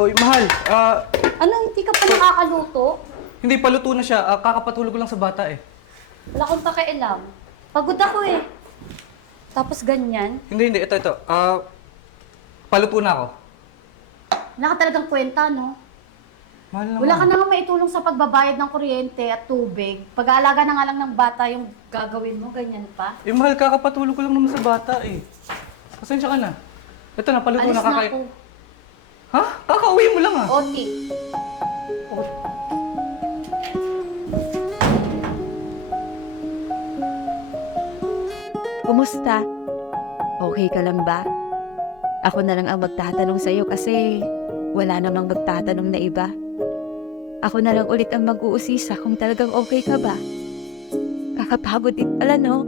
Hoy, mahal. Ano, hindi ka pa nakakaluto? Hindi pa luto na siya. Kakapatulog ko lang sa bata eh. Wala akong pakialam. Pagod ako eh. Tapos ganyan. Hindi. Ito. Paluto na ako. Wala ka talagang kwenta, no? Mahal naman. Wala ka naman maitulong sa pagbabayad ng kuryente at tubig. Pag-aalaga na nga lang ng bata yung gagawin mo, ganyan pa. Eh, mahal, kakapatulog ko lang naman sa bata eh. Pasensya ka na. Ito na, paluto Alis na na kakain. ako. Ha? Kakauwi mo lang ah. Oti. Kumusta? Okay ka lang ba? Ako na lang ang magtatanong sa'yo kasi wala namang magtatanong na iba. Ako na lang ulit ang mag-uusisa kung talagang okay ka ba. Kakapagod din pala, no?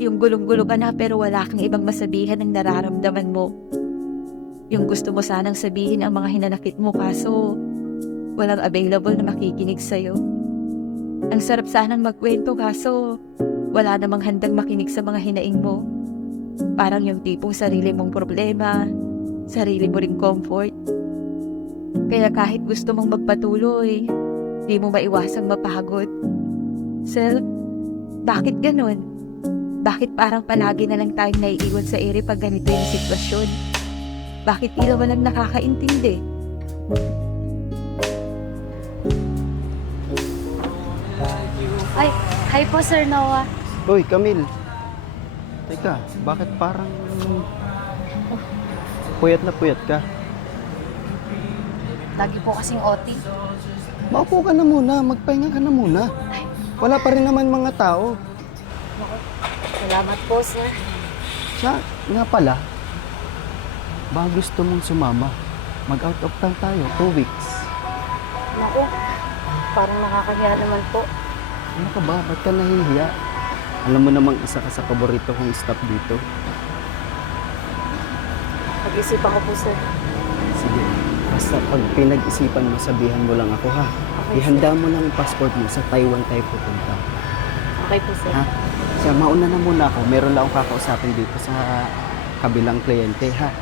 Yung gulong-gulo ka na pero wala kang ibang masabihan ng nararamdaman mo. Yung gusto mo sanang sabihin ang mga hinanakit mo kaso walang available na makikinig sa'yo. Ang sarap sanang magkwento kaso wala namang handang makinig sa mga hinaing mo. Parang yung tipong sarili mong problema, sarili mo ring comfort. Kaya kahit gusto mong magpatuloy, di mo maiwasang mapagod. Sel, bakit ganun? Bakit parang palagi na lang tayong naiiwan sa ere pag ganito yung sitwasyon? Bakit tila walang nakakaintindi? Ay, hi po, Sir Noah. Hoy, Camille. Teka, bakit parang puyat na puyat ka? Lagi po kasing Oti. Maupo ka na muna, magpahinga ka na muna. Wala pa rin naman mga tao. Salamat po, Sir. Siya, nga pala, baka gusto mong sumama. Mag-out of town tayo, 2 weeks. Naku, parang nakakahiya naman po. Ano ka ba? Ba't ka nahihiya? Alam mo namang isa ka sa paborito kong staff dito. Pag-isipan ko po, Sir. Sige, basta pag pinag-isipan mo, sabihan mo lang ako ha. Okay, Ihanda mo lang yung passport mo, sa Taiwan tayo pupunta. Okay po, Sir. Ha? Siya, mauna na muna ako. Meron lang akong kakausapin dito sa kabilang kliyente, ha?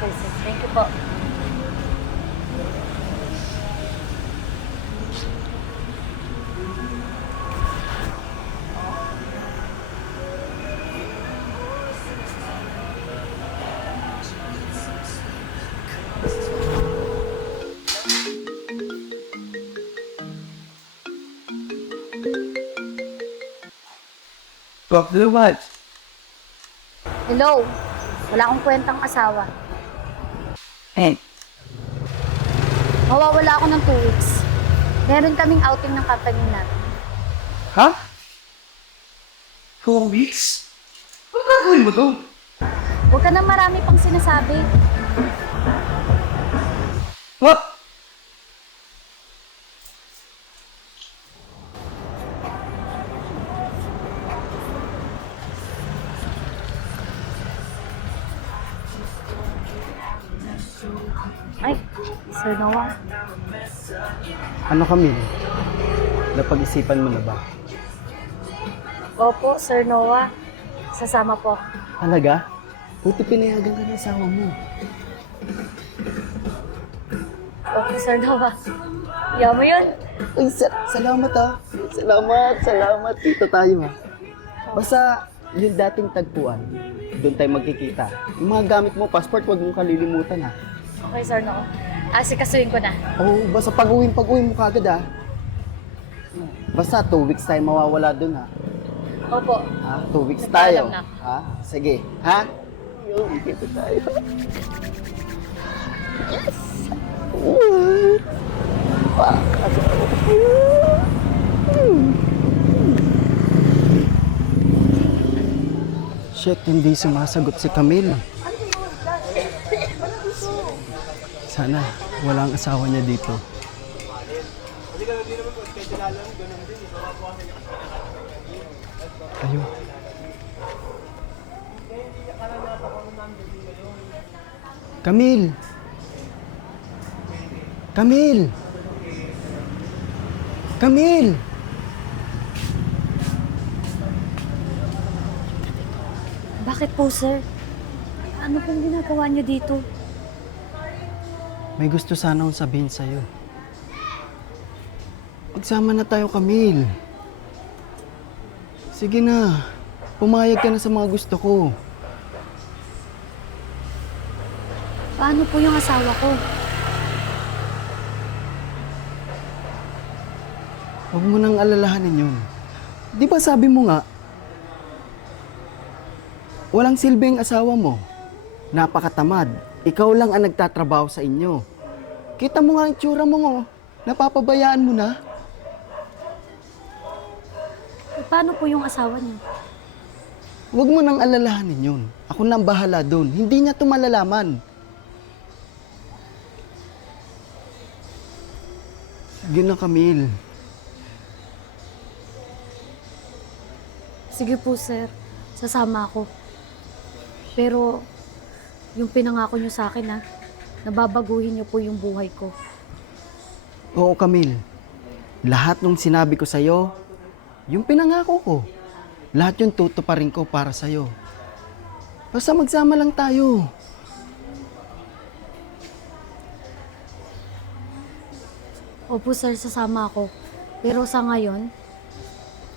Okay, Sir. Thank you po. Talk to the what? Hello. Wala akong kwentang asawa. Hey. Mawawala ako ng 2 weeks. Meron kaming outing ng company natin. Ha? 2 weeks? Ano gagawin mo to? Huwag ka nang marami pang sinasabi. What? Ay, Sir Noah. Ano, Camille? Napag-isipan mo na ba? Opo, Sir Noah. Sasama po. Talaga? Buti pinayagan ka ng asawa mo. Okay, Sir Noah. Yaw mo yun. Uy, salamat ah. Salamat. Dito tayo ah. Basta yung dating tagpuan, doon tayo magkikita. Yung mga gamit mo, passport, huwag mong kalilimutan ah. Okay, Sir Noah. Asikasuhin ko na. Oo, basta pag-uwi mo kagad ah. Basta 2 weeks tayo mawawala doon ah. Opo. Ha? 2 weeks Nagpaalam tayo. na. Ha? Sige. Ha? Yung, kita tayo. Yes! Shit, hindi sumasagot si Camille. Sana walang asawa niya dito. Ayo. Camille! Camille! Camille! Bakit po, Sir? Ano pong ginagawa niyo dito? may gusto sana akong sabihin sa'yo. Magsama na tayo, Camille. Sige na, pumayag ka na sa mga gusto ko. Paano po yung asawa ko? Huwag mo nang alalahanin yun. Di ba sabi mo nga, walang silbing asawa mo. Napakatamad. Ikaw lang ang nagtatrabaho sa inyo. Kita mo nga ang tsura mo, oh. Napapabayaan mo na. Paano po yung asawa niyo? Huwag mo nang alalahanin yun. Ako nang bahala doon. Hindi niya ito malalaman. Sige na, Camille. Sige po, sir. Sasama ako. Pero, yung pinangako niyo sa akin, nababaguhin niyo po yung buhay ko. Oo, Camille. Lahat ng sinabi ko sa'yo, yung pinangako ko, lahat yung tutuparin ko para sa'yo. Basta magsama lang tayo. Opo, sir, sasama ako. Pero sa ngayon,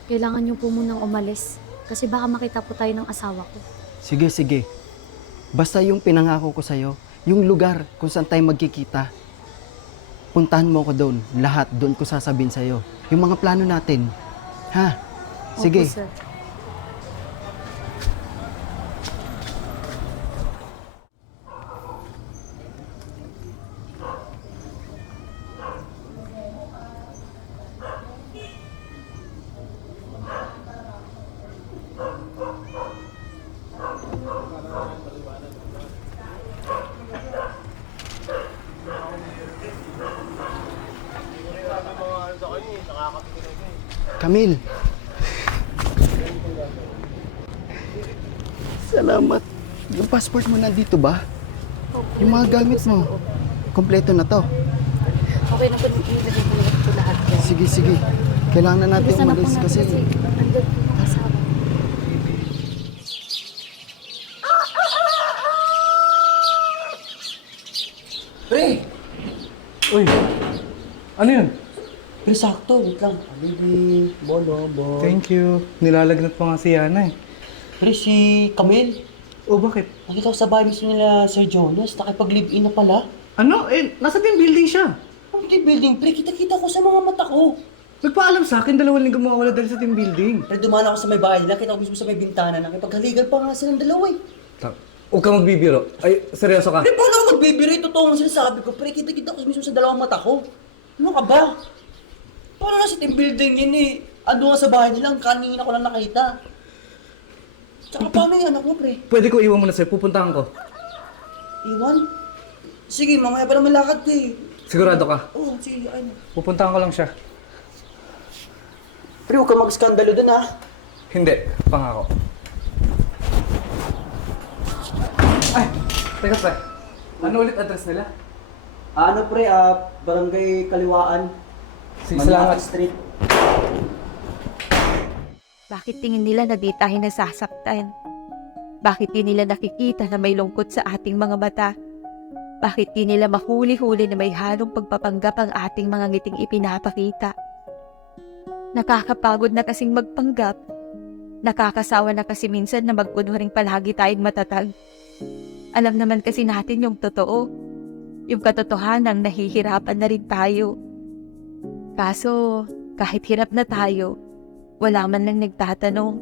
kailangan niyo po munang umalis. Kasi baka makita po tayo ng asawa ko. Sige, sige. Basta yung pinangako ko sa'yo, yung lugar kung saan tayo magkikita, puntahan mo ko doon. Lahat doon ko sasabihin sa'yo. Yung mga plano natin. Ha? Sige. Opo, sir. Camille. Salamat. Yung passport mo nandito ba? Yung mga gamit mo. Kompleto na to. Okay na po, nilagay ko na po lahat. Sige, sige. Kailangan na natin Bilisan na po umalis natin kasi andun po yung asawa. Pre! Uy, ano yun? Pre, sakto. Wait lang. Alibi, bolo, bolo. Thank you. Nilalagnat pa nga si Yana eh. Pre, si Camille. Oh, bakit? Nakita ko sa bahay mismo nila Sir Jonas. Nakipag-live-in na pala. Ano? Eh, nasa team building siya. Ang building, pre. Kita-kita ko sa mga mata ko. Nagpaalam sa akin, 2 linggo mawawala dahil sa team building. Pre, dumaan ako sa may bahay nila. Kita ko mismo sa may bintana. Nakipaghaligan pa nga silang dalawa eh. Huwag kang magbibiro. Ay, seryoso ka. Pre, paano ako magbibiro? Totoo ang sinasabi ko. Pre, kita-kita ko mismo sa dalawang mata ko. Ano ka ba? Paano na sa team building yun eh? Ando nga sa bahay nila. Kanina ko lang nakita. Tsaka paano yung anak mo, pre? Pwede ko iwan mo na sa'yo, pupuntahan ko. Iwan? Sige, mamaya pa naman lakad ko eh. Sigurado ka? Oo, sige, ano. Pupuntahan ko lang siya. Pre, huwag ka mag-skandalo dun ha. Hindi, pangako. Ay, teka pre. Ano ulit address nila? Ano pre, Barangay Kaliwaan. Sige, Manlakat salamat. Street. Bakit tingin nila na di tayo nasasaktan? Bakit di nila nakikita na may lungkot sa ating mga mata? Bakit di nila mahuli-huli na may halong pagpapanggap ang ating mga ngiting ipinapakita? Nakakapagod na kasing magpanggap. Nakakasawa na kasi minsan na magkunwaring palagi tayong matatag. Alam naman kasi natin yung totoo. Yung katotohanan, nahihirapan na rin tayo. Kaso, kahit hirap na tayo, wala man lang nagtatanong.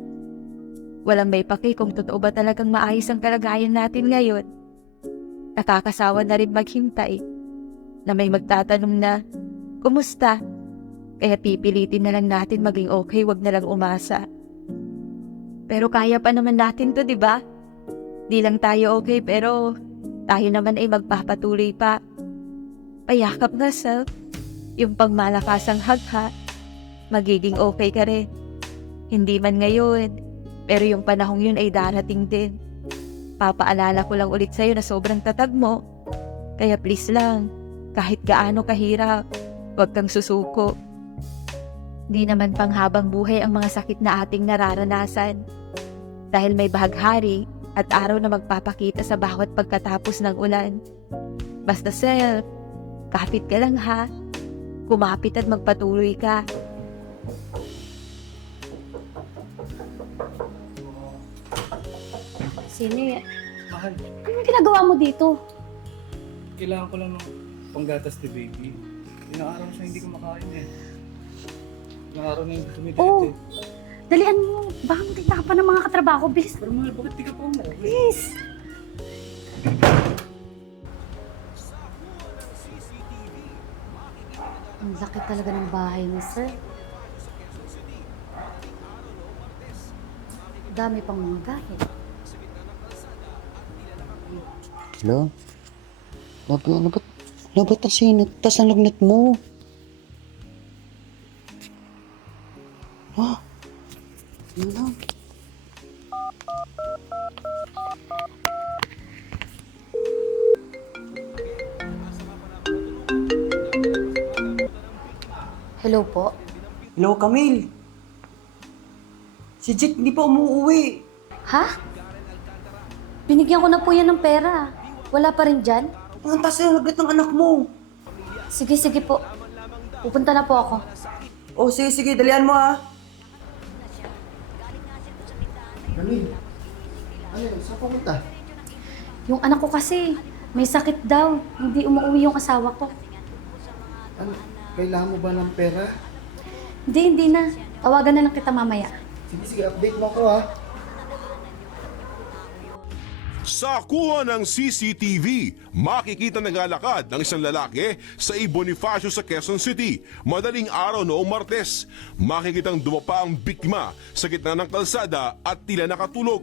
Walang may paki kung totoo ba talagang maayos ang kalagayan natin ngayon. Nakakasawa na rin maghintay na may magtatanong na, kumusta? Kaya pipilitin na lang natin maging okay, wag na lang umasa. Pero kaya pa naman natin to, di ba? Di lang tayo okay, pero tayo naman ay magpapatuloy pa. Payakap na self, yung pangmalakasang hagha, magiging okay ka rin. Hindi man ngayon, pero yung panahong yun ay darating din. Papaalala ko lang ulit sa'yo na sobrang tatag mo. Kaya please lang, kahit gaano kahirap, huwag kang susuko. Di naman panghabang buhay ang mga sakit na ating nararanasan. Dahil may bahaghari at araw na magpapakita sa bawat pagkatapos ng ulan. Basta self, Kapit ka lang ha. Kumapit at magpatuloy ka. Sine, Mahal, anong ginagawa mo dito? kailangan ko lang ng panggatas ni baby. Ilang araw siya hindi kumakain eh. Ilang araw na yung tumitiit Oh. eh. Dalian mo. Baka makita ka pa ng mga katrabaho. Bilis. Pero mahal, bakit di ka pa umuwi? Bilis. Ang laki talaga ng bahay ni sir. Dami pang mga gamit. Hello? Ano ba't ang tas ng lagnat mo? Ha? Ano lang? Hello po. Hello, Camille. Si Jit hindi pa umuwi. Ha? Binigyan ko na po yan ng pera. Wala pa rin dyan? Ang tas ng lagnat ng anak mo. Sige, sige po. Pupunta na po ako. Oh, sige, dalian mo ha. Camille, ano yun? Saan pumunta? Yung anak ko kasi, may sakit daw. Hindi umuwi yung asawa ko. Ano? Kailangan mo ba ng pera? Hindi na. Tawagan na lang kita mamaya. Sige, update mo ako ha. Sa kuha ng CCTV, makikita naglalakad ng isang lalaki sa Bonifacio sa Quezon City. Madaling araw noong Martes, makikitang dumapa ang biktima sa gitna ng kalsada at tila nakatulog.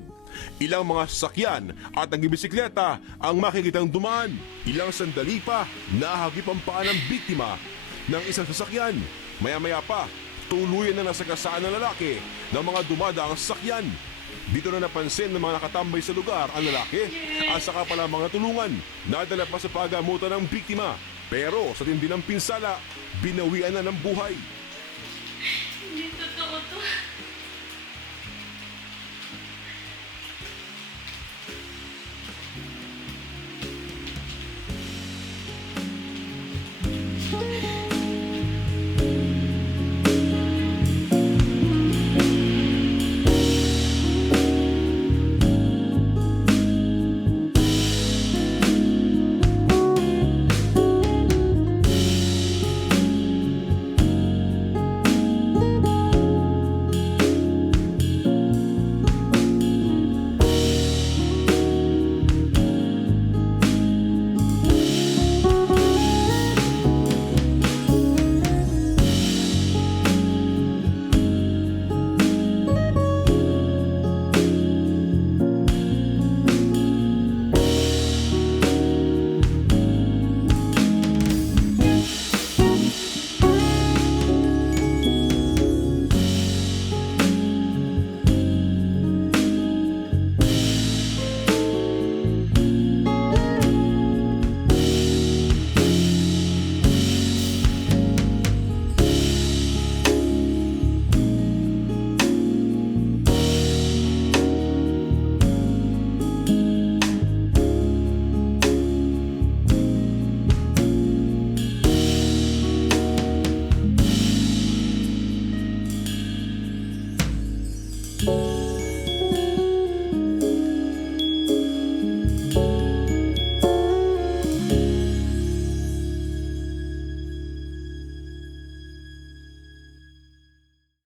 Ilang mga sasakyan at nagbibisikleta ang makikitang dumaan. Ilang sandali pa, nahagip ang paa ng biktima ng isang sasakyan. Maya-maya pa, tuluyan na nasagasaan ng lalaki ng mga dumadaang sasakyan. Dito na napansin ng mga nakatambay sa lugar ang lalaki at saka pala mga tulungan. Nadala pa sa pagamutan ng biktima. Pero sa tindi ng pinsala, binawian na ng buhay. Hindi totoo to. Thank you.